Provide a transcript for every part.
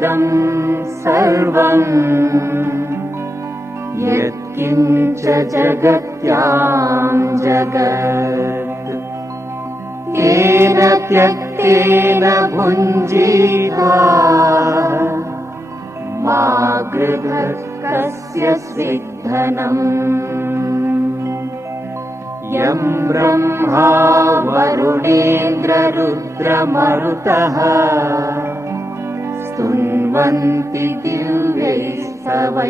यदिदं सर्वं यत्किञ्च जगत्यां जगत् तेन त्यक्तेन भुञ्जीता मा गृधः कस्य स्विद्धनम् यं ब्रह्मा वरुणेन्द्ररुद्रमरुतः स्तुन्वन्ति दिव्यैस्तवैः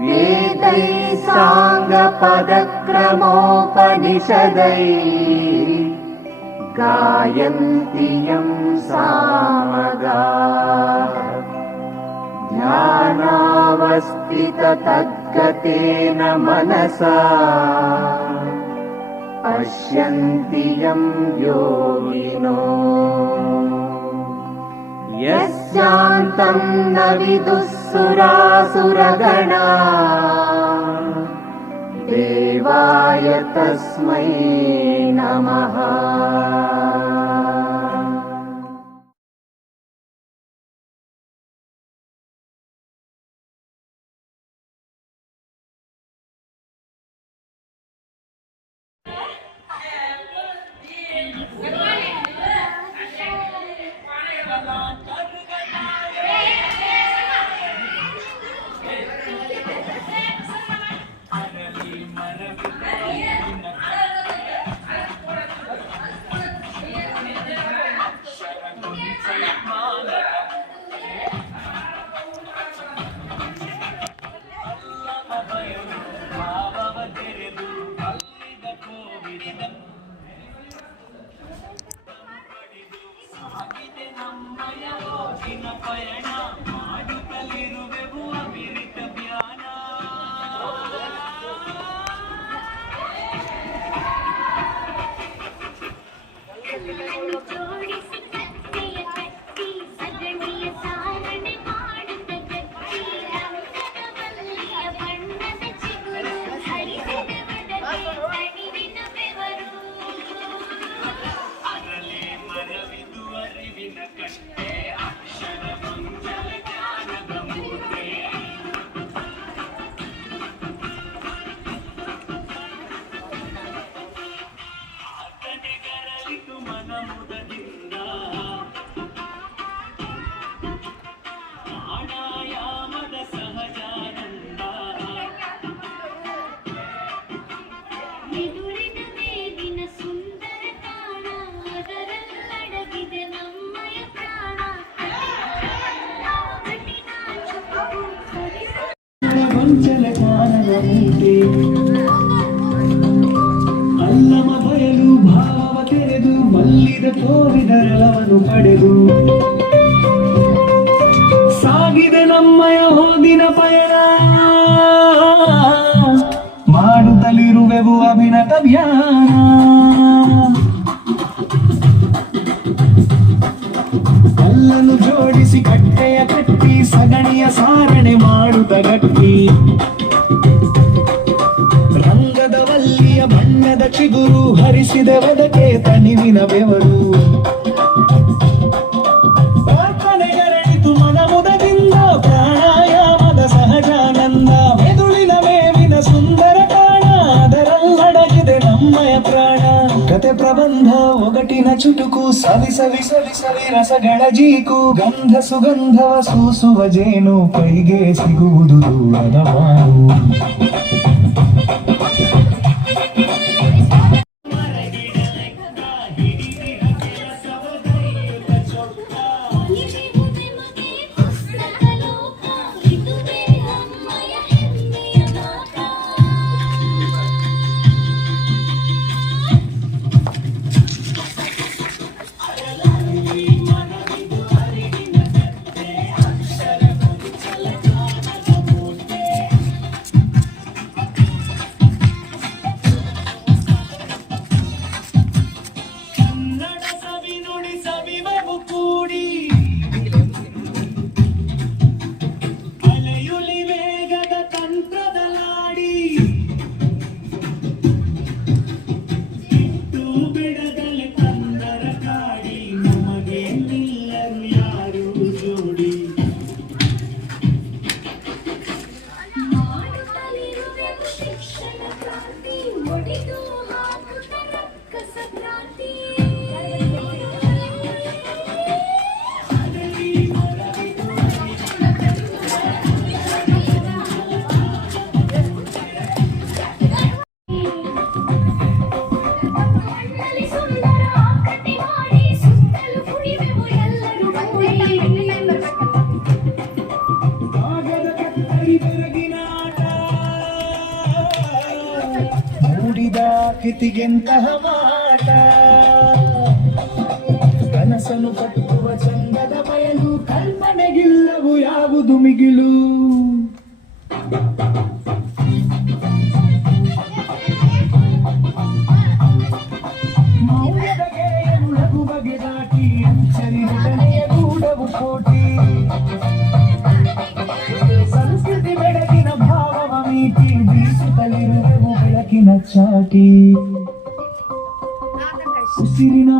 वेदैः साङ्गपदक्रमोपनिषदैः गायन्ति यं सामगाः ध्यानावस्थिततद्गतेन मनसा पश्यन्ति यं योगिनो यस्यान्तं न विदुः सुरासुरगणा देवाय तस्मै नमः। ಅಲ್ಲಮ ಬಯಲು ಭಾವ ತೆರೆದು ಮಲ್ಲಿದ ತೋರಿದರಳವನ್ನು ಪಡೆದು ಸಾಗಿದೆ ನಮ್ಮಯ ಹೋದಿನ ಪಯಣ ಮಾಡುತ್ತಲಿರುವೆವು ಅಭಿನತ ಧ್ಯಾನ ಕಲ್ಲನ್ನು ಜೋಡಿಸಿ ಕಟ್ಟೆಯ ಕಟ್ಟಿ ಸಗಣಿಯ ಸಾರಣೆ ಮಾಡುತ್ತ ಗಟ್ಟಿ ರಂಗದವಲ್ಲಿಯ ಬಣ್ಣದ ಚಿಗುರು ಹರಿಸಿದ ಒದಕೆ ತನಿವಿನ ಬೆವರು ಪ್ರಾರ್ಥನೆಗರಳಿತು ಮನಮುದದಿಂದ ಪ್ರಾಣಾಯಾಮದ ಸಹಜಾನಂದ ಮೆದುಳಿನ ಮೇವಿನ ಸುಂದರ ಕಾಣ ಅದರಲ್ಲಡಗಿದೆ ನಮ್ಮಯ ಪ್ರಾಣ ಕತೆ ಪ್ರಬಂಧ ಒಗಟಿನ ಚುಟುಕು ಸವಿ ಸವಿ ಸವಿ ಸವಿ ರಸಗಳ ಜೀಕು ಗಂಧ ಸುಗಂಧವ ಸೂಸುವ ಜೇನು ಕೈಗೆ ಸಿಗುವುದು ದೂರದ ಬಾನು ಪ್ರೀತಿಗೆಂತಹ ಮಾಟ ಕನಸನು ಕಟ್ಟುವ ಚಂದದ ಬಯಲು ಕಲ್ಪನೆಗಿಲ್ಲವು ಯಾವುದು ಮಿಗಿಲು ಮೌಲ್ಯದ ಗೆರೆಯನು ಲಘು ಬಗೆ ದಾಟಿ ಅಚ್ಚರಿ ನಟನೆಯ ಗೂಡವು ಕೋಟಿ ಸಂಸ್ಕೃತಿ ಬೆಳಕಿನ ಭಾವವ ಮೀಟಿ ಬೀಸುತ್ತಲಿರುವೆವು ಬೆಳಕಿನ ಚಾಟಿ ಉಸಿರಿನ